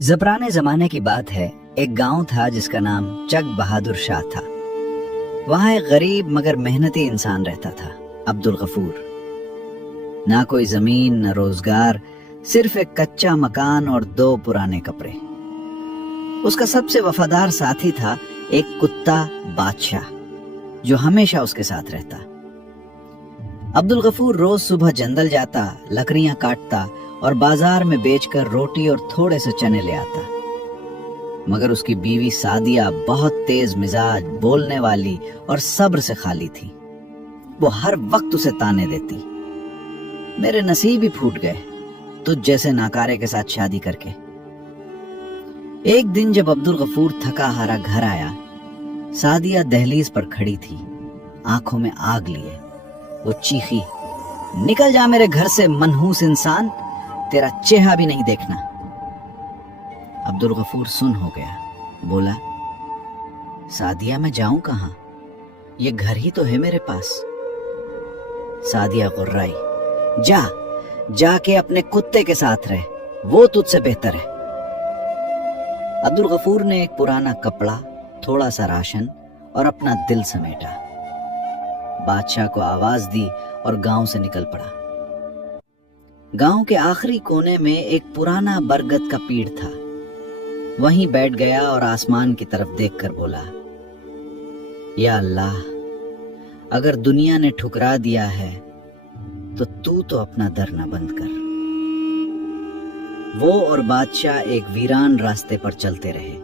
ज़पराने ज़माने की बात है। एक गांव था जिसका नाम चक बहादुर शाह था। वहाँ एक गरीब मगर मेहनती इंसान रहता था, अब्दुल गफूर। ना कोई जमीन न रोजगार, सिर्फ एक कच्चा मकान और 2 पुराने कपड़े। उसका सबसे वफादार साथी था एक कुत्ता बादशाह, जो हमेशा उसके साथ रहता। अब्दुल गफूर रोज सुबह जंगल जाता, लकड़ियां काटता और बाजार में बेचकर रोटी और थोड़े से चने ले आता। मगर उसकी बीवी सादिया बहुत तेज मिजाज, बोलने वाली और सब्र से खाली थी। वो हर वक्त उसे ताने देती, मेरे नसीब ही फूट गए तुझ जैसे नाकारे के साथ शादी करके। एक दिन जब अब्दुल गफूर थका हारा घर आया, सादिया दहलीज पर खड़ी थी, आंखों में आग लिए। वो चीखी, निकल जा मेरे घर से मनहूस इंसान, तेरा चेहरा भी नहीं देखना। अब्दुल गफूर सुन हो गया, बोला, सादिया मैं जाऊं कहां? ये घर ही तो है मेरे पास। सादिया गुर्राई, जाके अपने कुत्ते के साथ रह, वो तुझसे बेहतर है। अब्दुल गफूर ने एक पुराना कपड़ा, थोड़ा सा राशन और अपना दिल समेटा, बादशाह को आवाज दी और गांव से निकल पड़ा। गांव के आखिरी कोने में एक पुराना बरगद का पेड़ था। वहीं बैठ गया और आसमान की तरफ देखकर बोला, या अल्लाह, अगर दुनिया ने ठुकरा दिया है तो तू तो अपना दर न बंद कर। वो और बादशाह एक वीरान रास्ते पर चलते रहे,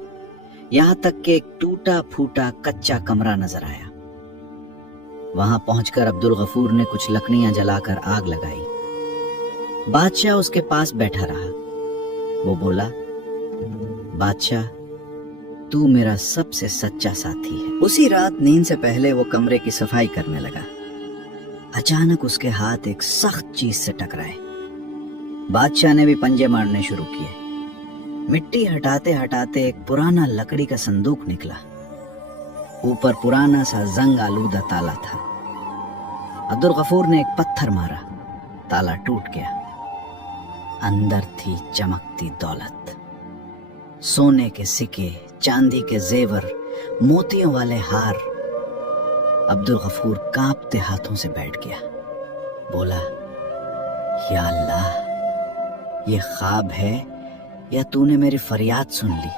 यहां तक कि एक टूटा फूटा कच्चा कमरा नजर आया। वहां पहुंचकर अब्दुल गफूर ने कुछ लकड़ियां जलाकर आग लगाई। बादशाह उसके पास बैठा रहा। वो बोला, बादशाह, तू मेरा सबसे सच्चा साथी है। उसी रात नींद से पहले वो कमरे की सफाई करने लगा। अचानक उसके हाथ एक सख्त चीज से टकराए। बादशाह ने भी पंजे मारने शुरू किए। मिट्टी हटाते हटाते एक पुराना लकड़ी का संदूक निकला। ऊपर पुराना सा जंग आलूदा ताला था। अब्दुल गफूर ने एक पत्थर मारा, ताला टूट गया। अंदर थी चमकती दौलत, सोने के सिक्के, चांदी के जेवर, मोतियों वाले हार। अब्दुल गफूर कांपते हाथों से बैठ गया, बोला, या अल्लाह, ये ख्वाब है या तूने मेरी फरियाद सुन ली?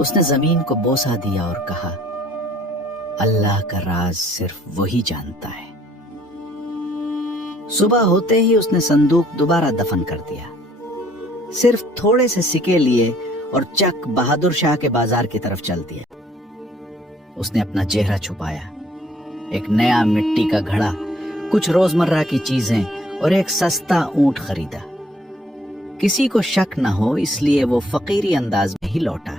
उसने जमीन को बोसा दिया और कहा, अल्लाह का राज सिर्फ वही जानता है। सुबह होते ही उसने संदूक दोबारा दफन कर दिया। सिर्फ थोड़े से सिक्के लिए और चक बहादुर शाह के बाजार की तरफ चल दिया। उसने अपना चेहरा छुपाया, एक नया मिट्टी का घड़ा, कुछ रोजमर्रा की चीजें और एक सस्ता ऊंट खरीदा। किसी को शक न हो इसलिए वो फकीरी अंदाज में ही लौटा।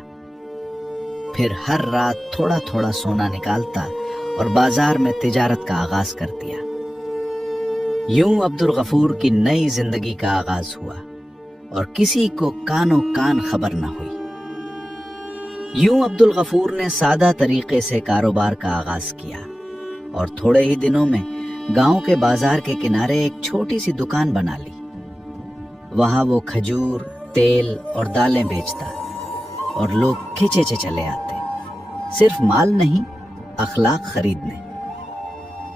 फिर हर रात थोड़ा थोड़ा सोना निकालता और बाजार में तिजारत का आगाज कर दिया। यूं अब्दुल गफूर की नई जिंदगी का आगाज हुआ और किसी को कानो कान खबर न हुई। यूं अब्दुल गफूर ने सादा तरीके से कारोबार का आगाज किया और थोड़े ही दिनों में गांव के बाजार के किनारे एक छोटी सी दुकान बना ली। वहां वो खजूर, तेल और दालें बेचता और लोग खिंचे चले आते, सिर्फ माल नहीं, अखलाक खरीदने।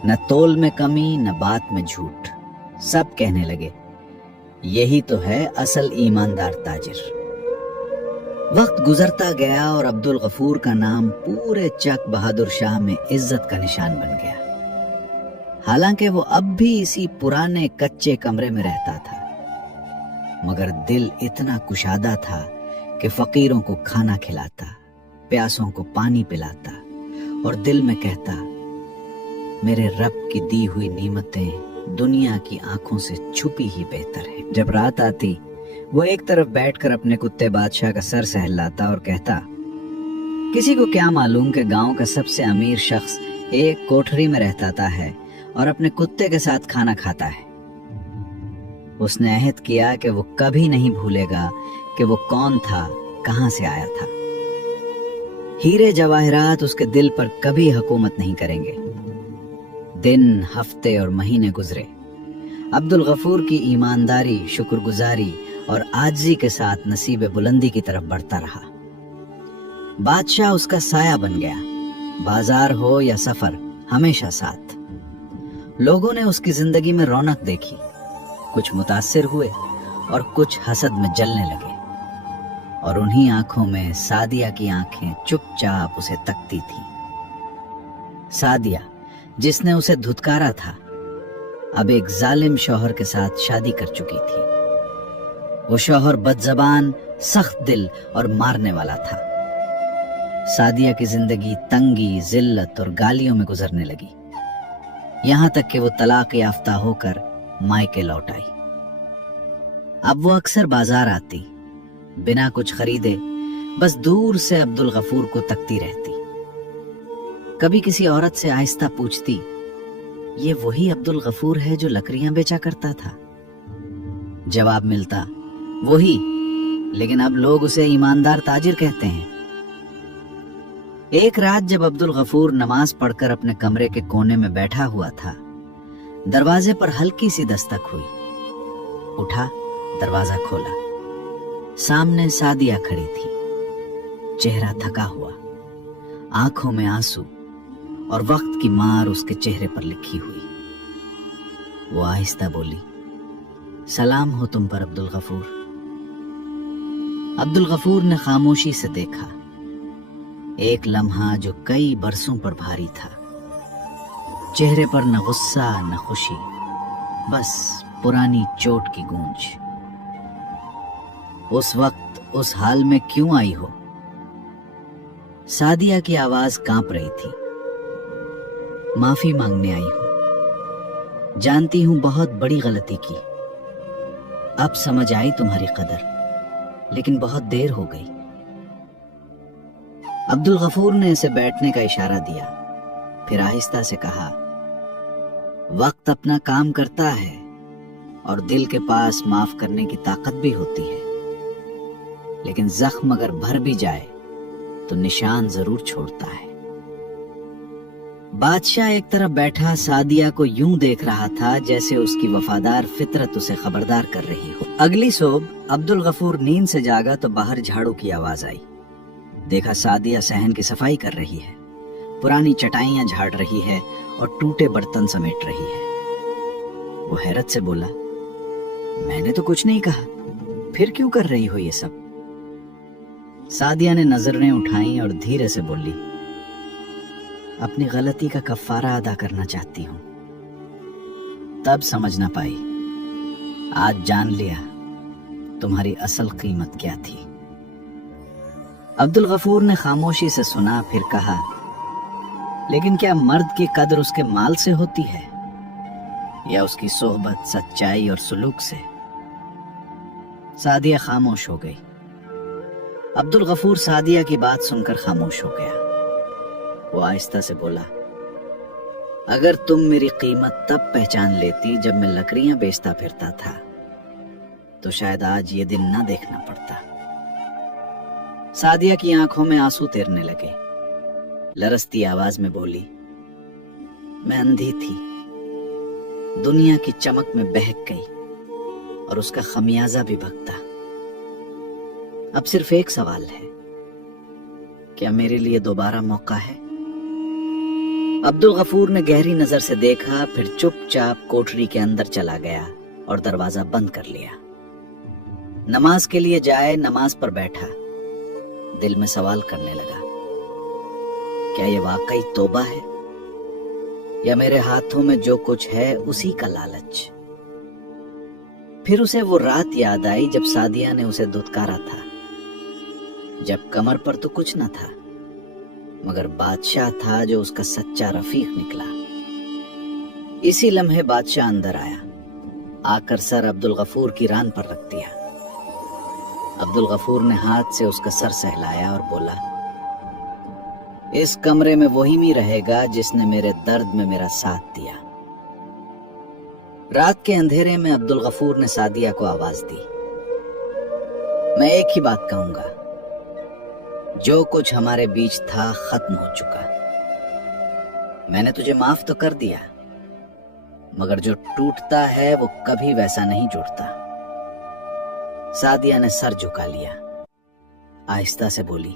न तोल में कमी, न बात में झूठ। सब कहने लगे, यही तो है असल ईमानदार ताजिर। वक्त गुजरता गया और अब्दुल गफूर का नाम पूरे चक बहादुर शाह में इज्जत का निशान बन गया। हालांकि वो अब भी इसी पुराने कच्चे कमरे में रहता था, मगर दिल इतना कुशादा था कि फकीरों को खाना खिलाता, प्यासों को पानी पिलाता और दिल में कहता, मेरे रब की दी हुई नीमतें दुनिया की आंखों से छुपी ही बेहतर है। जब रात आती, वो एक तरफ बैठकर अपने कुत्ते बादशाह का सर सहलाता और कहता, किसी को क्या मालूम कि गांव का सबसे अमीर शख्स एक कोठरी में रहता है और अपने कुत्ते के साथ खाना खाता है। उसने अहद किया कि वो कभी नहीं भूलेगा कि वो कौन था, कहां से आया था। हीरे जवाहरात उसके दिल पर कभी हुकूमत नहीं करेंगे। दिन, हफ्ते और महीने गुजरे। عبد الغفور کی ایمانداری، شکر گزاری اور عاجزی کے ساتھ نصیب بلندی کی طرف بڑھتا رہا۔ بادشاہ اس کا سایہ بن گیا، بازار ہو یا سفر ہمیشہ ساتھ۔ لوگوں نے اس کی زندگی میں رونق دیکھی، کچھ متاثر ہوئے اور کچھ حسد میں جلنے لگے، اور انہی آنکھوں میں سعدیہ کی آنکھیں چپ چاپ اسے تکتی تھیں۔ سعدیہ جس نے اسے دھتکارا تھا، اب ایک ظالم شوہر کے ساتھ شادی کر چکی تھی۔ وہ شوہر بد زبان، سخت دل اور مارنے والا تھا۔ سعدیہ کی زندگی تنگی، ذلت اور گالیوں میں گزرنے لگی، یہاں تک کہ وہ طلاق یافتہ ہو کر مائکے لوٹ آئی۔ اب وہ اکثر بازار آتی، بنا کچھ خریدے بس دور سے عبد الغفور کو تکتی رہتی۔ کبھی کسی عورت سے آہستہ پوچھتی، یہ وہی عبد الغفور ہے جو لکڑیاں بیچا کرتا تھا؟ جواب ملتا، وہی، لیکن اب لوگ اسے ایماندار تاجر کہتے ہیں۔ ایک رات جب عبد الغفور نماز پڑھ کر اپنے کمرے کے کونے میں بیٹھا ہوا تھا، دروازے پر ہلکی سی دستک ہوئی۔ اٹھا، دروازہ کھولا۔ سامنے سعدیہ کھڑی تھی، چہرہ تھکا ہوا، آنکھوں میں آنسو اور وقت کی مار اس کے چہرے پر لکھی ہوئی۔ وہ آہستہ بولی، سلام ہو تم پر عبد الغفور۔ عبد الغفور نے خاموشی سے دیکھا، ایک لمحہ جو کئی برسوں پر بھاری تھا، چہرے پر نہ غصہ نہ خوشی، بس پرانی چوٹ کی گونج۔ اس وقت اس حال میں کیوں آئی ہو؟ سعدیہ کی آواز کانپ رہی تھی۔ معافی مانگنے آئی ہوں، جانتی ہوں بہت بڑی غلطی کی، اب سمجھ آئی تمہاری قدر، لیکن بہت دیر ہو گئی۔ عبد الغفور نے اسے بیٹھنے کا اشارہ دیا، پھر آہستہ سے کہا، وقت اپنا کام کرتا ہے اور دل کے پاس معاف کرنے کی طاقت بھی ہوتی ہے، لیکن زخم اگر بھر بھی جائے تو نشان ضرور چھوڑتا ہے۔ بادشاہ ایک طرف بیٹھا سعدیہ کو یوں دیکھ رہا تھا جیسے اس کی وفادار فطرت اسے خبردار کر رہی ہو۔ اگلی صبح عبد الغفور نیند سے جاگا تو باہر جھاڑو کی آواز آئی۔ دیکھا سعدیہ صحن کی صفائی کر رہی ہے، پرانی چٹائیاں جھاڑ رہی ہے اور ٹوٹے برتن سمیٹ رہی ہے۔ وہ حیرت سے بولا، میں نے تو کچھ نہیں کہا، پھر کیوں کر رہی ہو یہ سب؟ سعدیہ نے نظریں اٹھائیں اور دھیرے سے بولی، اپنی غلطی کا کفارہ ادا کرنا چاہتی ہوں۔ تب سمجھ نہ پائی، آج جان لیا تمہاری اصل قیمت کیا تھی۔ عبد الغفور نے خاموشی سے سنا، پھر کہا، لیکن کیا مرد کی قدر اس کے مال سے ہوتی ہے یا اس کی صحبت، سچائی اور سلوک سے؟ سعدیہ خاموش ہو گئی۔ عبد الغفور سعدیہ کی بات سن کر خاموش ہو گیا۔ وہ آہستہ سے بولا، اگر تم میری قیمت تب پہچان لیتی جب میں لکڑیاں بیچتا پھرتا تھا تو شاید آج یہ دن نہ دیکھنا پڑتا۔ سعدیہ کی آنکھوں میں آنسو تیرنے لگے، لرزتی آواز میں بولی، میں اندھی تھی، دنیا کی چمک میں بہک گئی اور اس کا خمیازہ بھی بھگتا۔ اب صرف ایک سوال ہے، کیا میرے لیے دوبارہ موقع ہے؟ عبد الغفور نے گہری نظر سے دیکھا، پھر چپ چاپ کوٹری کے اندر چلا گیا اور دروازہ بند کر لیا۔ نماز کے لیے جائے نماز پر بیٹھا، دل میں سوال کرنے لگا، کیا یہ واقعی توبہ ہے یا میرے ہاتھوں میں جو کچھ ہے اسی کا لالچ؟ پھر اسے وہ رات یاد آئی جب سعدیہ نے اسے دھتکارا تھا، جب کمر پر تو کچھ نہ تھا مگر بادشاہ تھا جو اس کا سچا رفیق نکلا۔ اسی لمحے بادشاہ اندر آیا، آ کر سر عبد الغفور کی ران پر رکھ دیا۔ عبد الغفور نے ہاتھ سے اس کا سر سہلایا اور بولا، اس کمرے میں وہی بھی رہے گا جس نے میرے درد میں میرا ساتھ دیا۔ رات کے اندھیرے میں عبد الغفور نے سعدیہ کو آواز دی، میں ایک ہی بات کہوں گا، جو کچھ ہمارے بیچ تھا ختم ہو چکا۔ میں نے تجھے معاف تو کر دیا मगर जो टूटता है वो कभी वैसा नहीं जुड़ता। सादिया ने सर झुका लिया, आहिस्ता से बोली,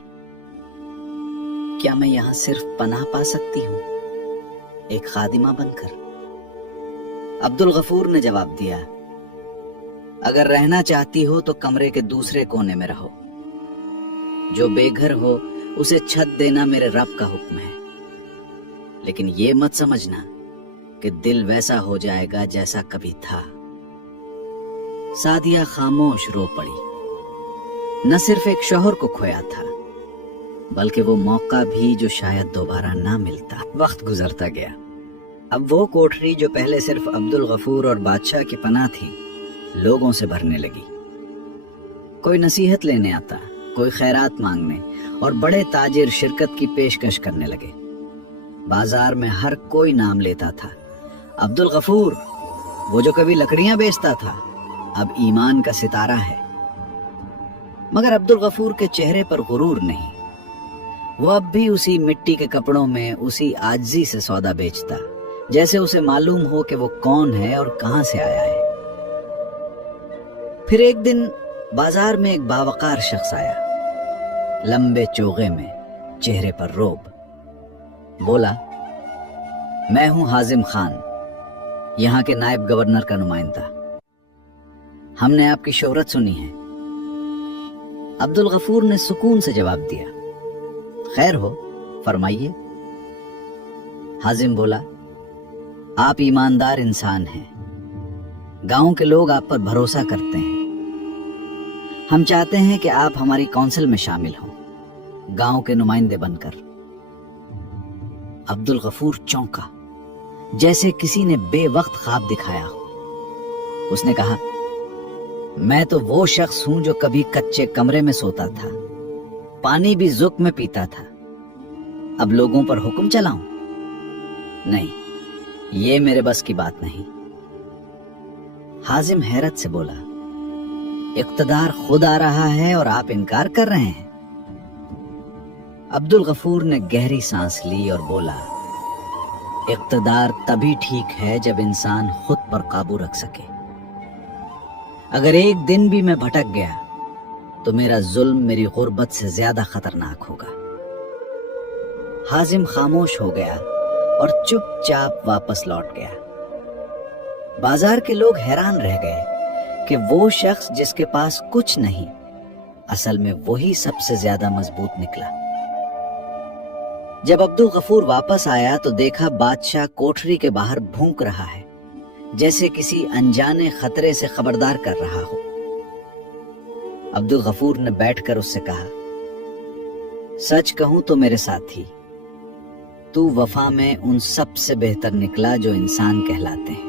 क्या मैं यहां सिर्फ पनाह पा सकती हूं, एक खादिमा बनकर? अब्दुल गफूर ने जवाब दिया, अगर रहना चाहती हो तो कमरे के दूसरे कोने में रहो। जो बेघर हो उसे छत देना मेरे रब का हुक्म है, लेकिन ये मत समझना कि दिल वैसा हो जाएगा जैसा कभी था। सादिया खामोश रो पड़ी। न सिर्फ एक शौहर को खोया था, बल्कि वो मौका भी जो शायद दोबारा ना मिलता। वक्त गुजरता गया। अब वो कोठरी जो पहले सिर्फ अब्दुल गफूर और बादशाह की पनाह थी, लोगों से भरने लगी। कोई नसीहत लेने आता, कोई खैरात मांगने, और बड़े ताजिर शिरकत की पेशकश करने लगे। बाजार में हर कोई नाम लेता था। अब्दुल गफूर, वो जो कभी लकड़ियां बेचता था, अब ईमान का सितारा है। मगर अब्दुल गफूर के चेहरे पर गुरूर नहीं। वो अब भी उसी मिट्टी के कपड़ों में उसी आजिज़ी से सौदा बेचता, जैसे उसे मालूम हो कि वो कौन है और कहां से आया है। फिर एक दिन बाजार में एक बावकार शख्स आया, लंबे चोगे में, चेहरे पर रोब। बोला, मैं हूं हाजिम खान, यहां के नायब गवर्नर का नुमाइंदा। हमने आपकी शोहरत सुनी है। अब्दुल गफूर ने सुकून से जवाब दिया, खैर हो, फरमाइए। हाजिम बोला, आप ईमानदार इंसान हैं, गांव के लोग आप पर भरोसा करते हैं। हम चाहते हैं कि आप हमारी काउंसिल में शामिल हों, गांव के नुमाइंदे बनकर। अब्दुल गफूर चौंका, जैसे किसी ने बेवक्त ख्वाब दिखाया हो। उसने कहा, मैं तो वो शख्स हूं जो कभी कच्चे कमरे में सोता था, पानी भी जुक में पीता था। अब लोगों पर हुक्म चलाऊं? नहीं, ये मेरे बस की बात नहीं। हाजिम हैरत से बोला, इक़्तिदार खुद आ रहा है और आप इनकार कर रहे हैं? अब्दुल गफूर ने गहरी सांस ली और बोला, इक़्तिदार तभी ठीक है जब इंसान खुद पर काबू रख सके। अगर एक दिन भी मैं भटक गया तो मेरा जुल्म मेरी गुर्बत से ज्यादा खतरनाक होगा। हाजिम खामोश हो गया और चुपचाप वापस लौट गया। बाजार के लोग हैरान रह गए कि वो शख्स जिसके पास कुछ नहीं, असल में वही सबसे ज्यादा मजबूत निकला। जब अब्दुल गफूर वापस आया तो देखा बादशाह कोठरी के बाहर भूंक रहा है, जैसे किसी अनजाने खतरे से खबरदार कर रहा हो। अब्दुल गफूर ने बैठकर उससे कहा, सच कहूं तो मेरे साथी, तू वफा में उन सब से बेहतर निकला जो इंसान कहलाते हैं।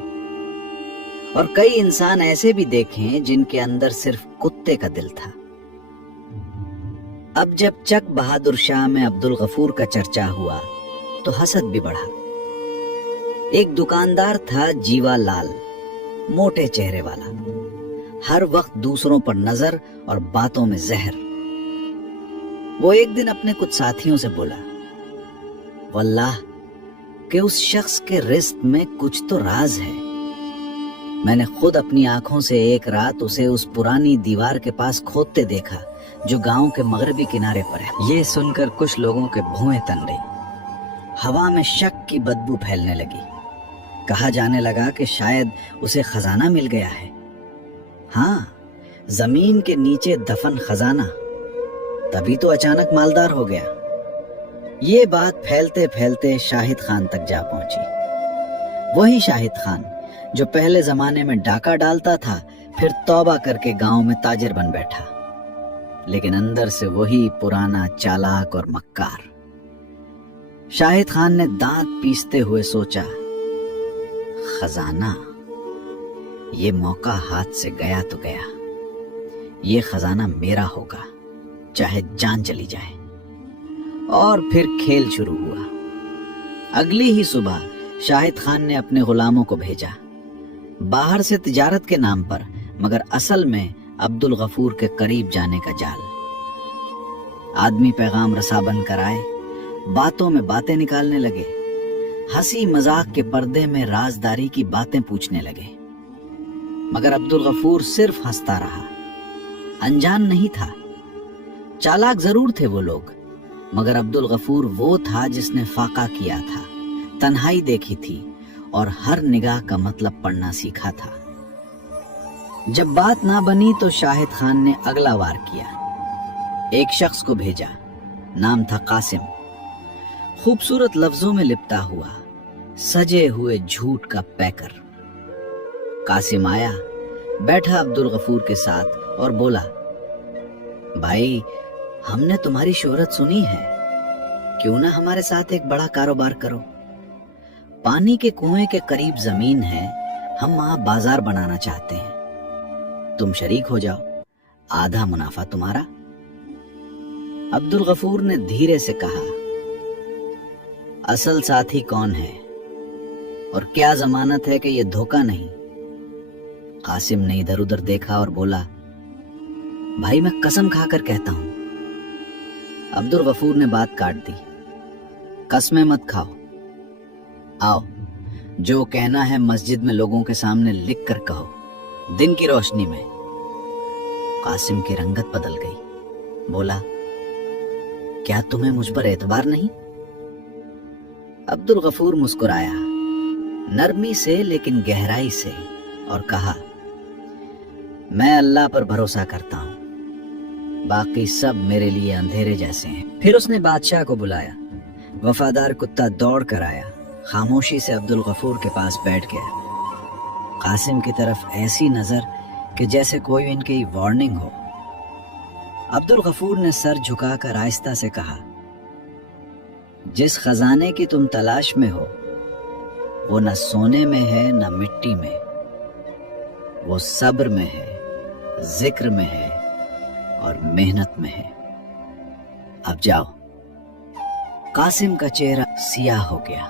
और कई इंसान ऐसे भी देखे हैं जिनके अंदर सिर्फ कुत्ते का दिल था। अब जब चक बहादुर शाह में अब्दुल गफूर का चर्चा हुआ तो हसद भी बढ़ा। एक दुकानदार था जीवा लाल, मोटे चेहरे वाला, हर वक्त दूसरों पर नजर और बातों में जहर। वो एक दिन अपने कुछ साथियों से बोला, वल्लाह कि उस शख्स के रिज़्क़ में कुछ तो राज है। मैंने खुद अपनी आंखों से एक रात उसे उस पुरानी दीवार के पास खोदते देखा जो गांव के मगरबी किनारे पर है। ये सुनकर कुछ लोगों के भौहें तन गई। हवा में शक की बदबू फैलने लगी। कहा जाने लगा कि शायद उसे खजाना मिल गया है। हाँ, जमीन के नीचे दफन खजाना, तभी तो अचानक मालदार हो गया। ये बात फैलते फैलते शाहिद खान तक जा पहुंची। वही शाहिद खान जो पहले जमाने में डाका डालता था, फिर तौबा करके गांव में ताजिर बन बैठा, लेकिन अंदर से वही पुराना चालाक और मक्कार। शाहिद खान ने दांत पीसते हुए सोचा, खजाना, ये मौका हाथ से गया तो गया। ये खजाना मेरा होगा, चाहे जान चली जाए। और फिर खेल शुरू हुआ। अगली ही सुबह शाहिद खान ने अपने गुलामों को भेजा, बाहर से तिजारत के नाम पर, मगर असल में अब्दुल गफूर के करीब जाने का जाल। आदमी पैगाम रसा बनकर आए, बातों में बातें निकालने लगे। हंसी मजाक के पर्दे में राजदारी की बातें पूछने लगे, मगर अब्दुल गफूर सिर्फ हंसता रहा। अनजान नहीं था, चालाक जरूर थे वो लोग, मगर अब्दुल गफूर वो था जिसने फाका किया था, तन्हाई देखी थी और हर निगाह का मतलब पढ़ना सीखा था। जब बात ना बनी तो शाहिद खान ने अगला वार किया। एक शख्स को भेजा, नाम था कासिम। खूबसूरत लफ्जों में लिपटा हुआ, सजे हुए झूठ का पैकर। कासिम आया, बैठा अब्दुल गफूर के साथ और बोला, भाई हमने तुम्हारी शोहरत सुनी है, क्यों ना हमारे साथ एक बड़ा कारोबार करो। पानी के कुएं के करीब जमीन है, हम वहां बाजार बनाना चाहते हैं, तुम शरीक हो जाओ, आधा मुनाफा तुम्हारा। अब्दुल गफूर ने धीरे से कहा, असल साथी कौन है और क्या जमानत है कि ये धोखा नहीं। कासिम ने इधर उधर देखा और बोला, भाई मैं कसम खाकर कहता हूं। अब्दुल गफूर ने बात काट दी, कसमें मत खाओ, आओ जो कहना है मस्जिद में लोगों के सामने लिख कर कहो, दिन की रोशनी में। कासिम की रंगत बदल गई, बोला, क्या तुम्हें मुझ पर एतबार नहीं? अब्दुल गफूर मुस्कुराया, नरमी से लेकिन गहराई से, और कहा, मैं अल्लाह पर भरोसा करता हूं, बाकी सब मेरे लिए अंधेरे जैसे हैं। फिर उसने बादशाह को बुलाया, वफादार कुत्ता दौड़ कर आया, खामोशी से अब्दुल गफूर के पास बैठ गया। कासिम की तरफ ऐसी नजर कि जैसे कोई इनकी वार्निंग हो। अब्दुल गफूर ने सर झुकाकर आहिस्ता से कहा, जिस खजाने की तुम तलाश में हो वो न सोने में है न मिट्टी में, वो सब्र में है, जिक्र में है और मेहनत में है। अब जाओ। कासिम का चेहरा सियाह हो गया।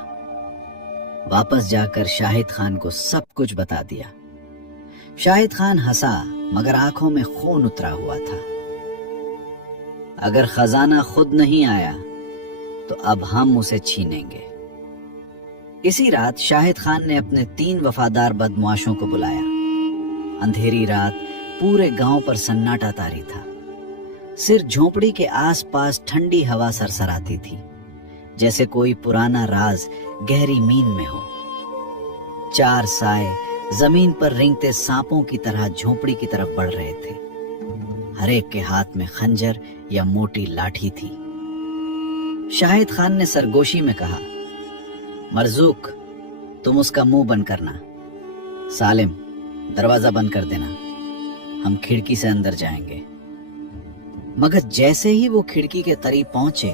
वापस जाकर शाहिद खान को सब कुछ बता दिया। शाहिद खान हंसा, मगर आंखों में खून उतरा हुआ था। अगर खजाना खुद नहीं आया तो अब हम उसे छीनेंगे। इसी रात शाहिद खान ने अपने 3 वफादार बदमाशों को बुलाया। अंधेरी रात, पूरे गांव पर सन्नाटा तारी था। सिर झोपड़ी के आसपास ठंडी हवा सरसराती थी, जैसे कोई पुराना राज गहरी मीन में हो। 4 साए जमीन पर रेंगते सांपों की तरह झोपड़ी की तरफ बढ़ रहे थे। हर एक के हाथ में खंजर या मोटी लाठी थी। शाहिद खान ने सरगोशी में कहा, मरजूक, तुम उसका मुंह बंद करना। सालिम, दरवाजा बंद कर देना, हम खिड़की से अंदर जाएंगे। मगर जैसे ही वो खिड़की के करीब पहुंचे,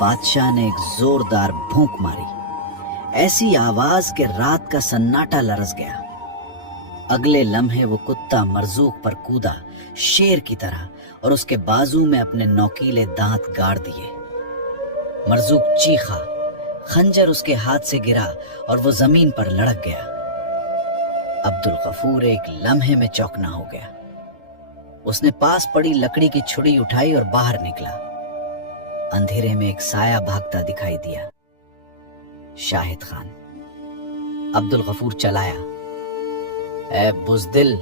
बादशाह ने एक जोरदार भूंक मारी। ऐसी आवाज के रात का सन्नाटा लरस गया। अगले लम्हे वो कुत्ता मरजूक पर कूदा शेर की तरह और उसके बाजू में अपने नोकीले दांत गाड़ दिए। मरजूक चीखा, खंजर उसके हाथ से गिरा और वो जमीन पर लड़क गया। अब्दुल गफूर एक लम्हे में चौंकना हो गया। उसने पास पड़ी लकड़ी की छुरी उठाई और बाहर निकला। अंधेरे में एक साया भागता दिखाई दिया, शाहिद खान। अब्दुल गफूर चलाया, ऐ बुज़दिल,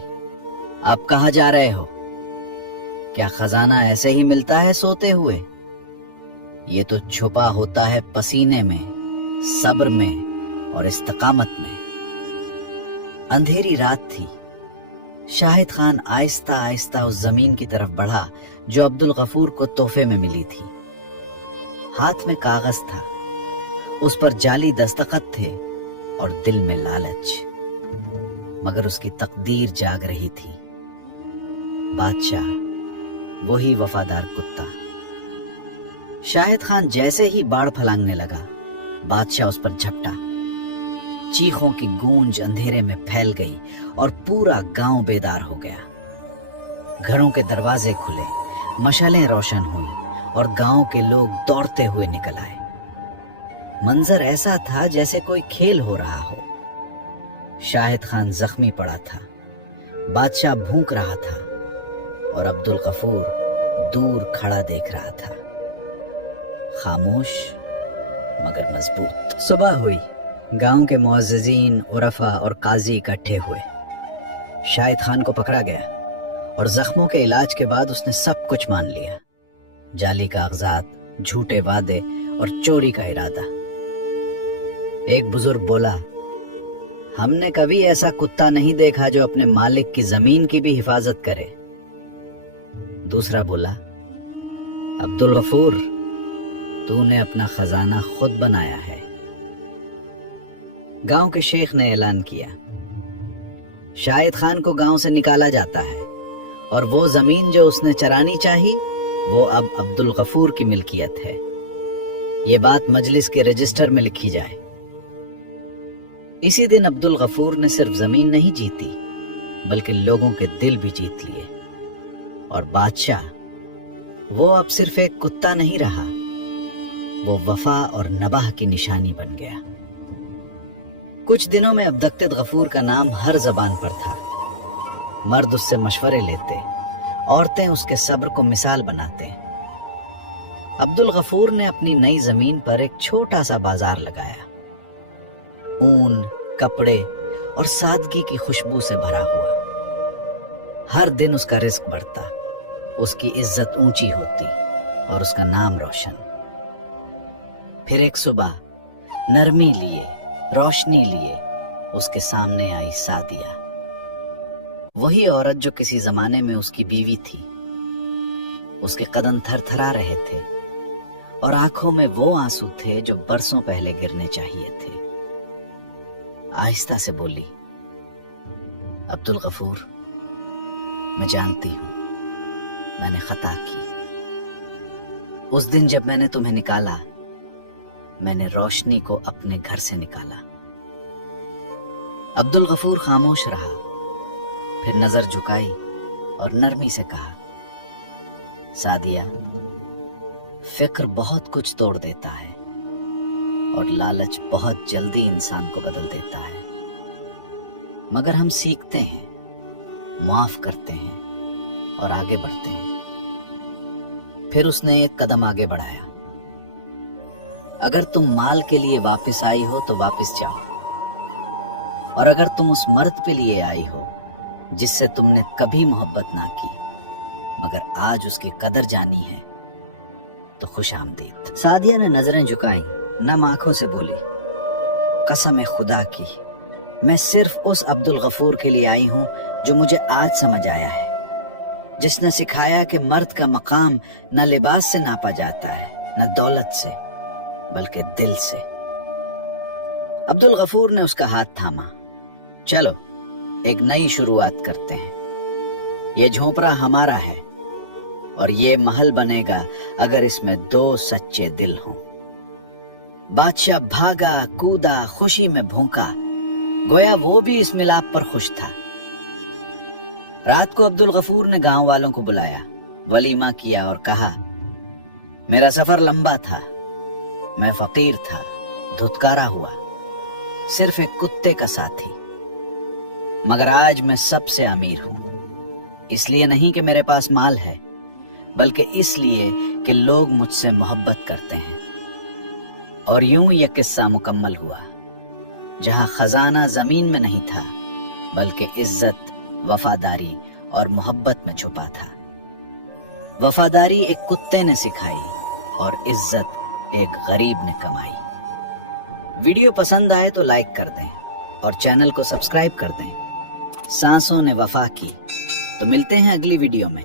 आप कहां जा रहे हो? क्या खजाना ऐसे ही मिलता है सोते हुए? ये तो छुपा होता है पसीने में, सब्र में और इस्तकामत में। अंधेरी रात थी। शाहिद खान आहिस्ता आहिस्ता उस जमीन की तरफ बढ़ा जो अब्दुल गफूर को तोहफे में मिली थी। हाथ में कागज था, उस पर जाली दस्तखत थे और दिल में लालच। मगर उसकी तकदीर जाग रही थी। बादशाह, वही वफादार कुत्ता। शाहिद खान जैसे ही बाड़ फलांगने लगा, बादशाह उस पर झपटा। चीखों की गूंज अंधेरे में फैल गई और पूरा गांव बेदार हो गया। घरों के दरवाजे खुले, मशालें रोशन हुई और गांव के लोग दौड़ते हुए निकल आए। मंजर ऐसा था जैसे कोई खेल हो रहा हो। शाहिद खान जख्मी पड़ा था, बादशाह भूख रहा था और अब्दुल गफूर दूर खड़ा देख रहा था, खामोश मगर मजबूत। सुबह हुई, गांव के मुअज्जिज़ीन, उरफा और काजी इकट्ठे हुए। शाहिद खान को पकड़ा गया और जख्मों के इलाज के बाद उसने सब कुछ मान लिया। जाली कागजात, झूठे वादे और चोरी का इरादा। एक बुजुर्ग बोला, हमने कभी ऐसा कुत्ता नहीं देखा जो अपने मालिक की जमीन की भी हिफाजत करे। दूसरा बोला, अब्दुल गफूर, तूने अपना खजाना खुद बनाया है। गांव के शेख ने ऐलान किया, शाहिद खान को गांव से निकाला जाता है और वो जमीन जो उसने चरानी चाहिए वो अब अब्दुल गफूर की मिल्कियत है। ये बात मजलिस के रजिस्टर में लिखी जाए। इसी दिन अब्दुल गफूर ने सिर्फ जमीन नहीं जीती बल्कि लोगों के दिल भी जीत लिए। और बादशाह, वो अब सिर्फ एक कुत्ता नहीं रहा, वो वफा और नबाह की निशानी बन गया। कुछ दिनों में अब्दुल गफूर का नाम हर जबान पर था। मर्द उससे मशवरे लेते, औरतें उसके सब्र को मिसाल बनाते। अब्दुल गफूर ने अपनी नई जमीन पर एक छोटा सा बाजार लगाया। ऊन, कपड़े और सादगी की खुशबू से भरा हुआ। हर दिन उसका रिस्क बढ़ता, उसकी इज्जत ऊंची होती और उसका नाम रोशन। फिर एक सुबह नरमी लिए, रोशनी लिए उसके सामने आई सादिया। वही औरत जो किसी जमाने में उसकी बीवी थी। उसके कदम थरथरा रहे थे और आंखों में वो आंसू थे जो बरसों पहले गिरने चाहिए थे। आहिस्ता से बोली, अब्दुल गफूर, मैं जानती हूं मैंने खता की। उस दिन जब मैंने तुम्हें निकाला, मैंने रोशनी को अपने घर से निकाला। अब्दुल गफूर खामोश रहा, फिर नजर झुकाई और नरमी से कहा, सादिया, फिक्र बहुत कुछ तोड़ देता है और लालच बहुत जल्दी इंसान को बदल देता है। मगर हम सीखते हैं, माफ करते हैं और आगे बढ़ते हैं। फिर उसने एक कदम आगे बढ़ाया। अगर तुम माल के लिए वापस आई हो तो वापस जाओ, और अगर तुम उस मर्द के लिए आई हो जिससे तुमने कभी मोहब्बत ना की मगर आज उसकी कदर जानी है, तो खुश आमदीद। सादिया ने नजरें झुकाई, नम आंखों से बोली, कसम है खुदा की, मैं सिर्फ उस अब्दुल गफूर के लिए आई हूं जो मुझे आज समझ आया है, जिसने सिखाया कि मर्द का मकाम न लिबास से नापा जाता है, न दौलत से, बल्कि दिल से। अब्दुल गफूर ने उसका हाथ थामा। चलो एक नई शुरुआत करते हैं। ये झोपड़ा हमारा है और ये महल बनेगा अगर इसमें 2 सच्चे दिल हों। बादशाह भागा कूदा, खुशी में भौंका, गोया वो भी इस मिलाप पर खुश था। रात को अब्दुल गफूर ने गांव वालों को बुलाया, वलीमा किया और कहा, मेरा सफर लंबा था, मैं फकीर था, धुतकारा हुआ, सिर्फ एक कुत्ते का साथी, मगर आज मैं सबसे अमीर हूं। इसलिए नहीं कि मेरे पास माल है, बल्कि इसलिए कि लोग मुझसे मोहब्बत करते हैं। और यूं यह किस्सा मुकम्मल हुआ, जहां खजाना जमीन में नहीं था बल्कि इज्जत, वफादारी और मोहब्बत में छुपा था। वफादारी एक कुत्ते ने सिखाई और इज्जत एक गरीब ने कमाई। वीडियो पसंद आए तो लाइक कर दें और चैनल को सब्सक्राइब कर दें। सांसों ने वफा की। तो मिलते हैं अगली वीडियो में।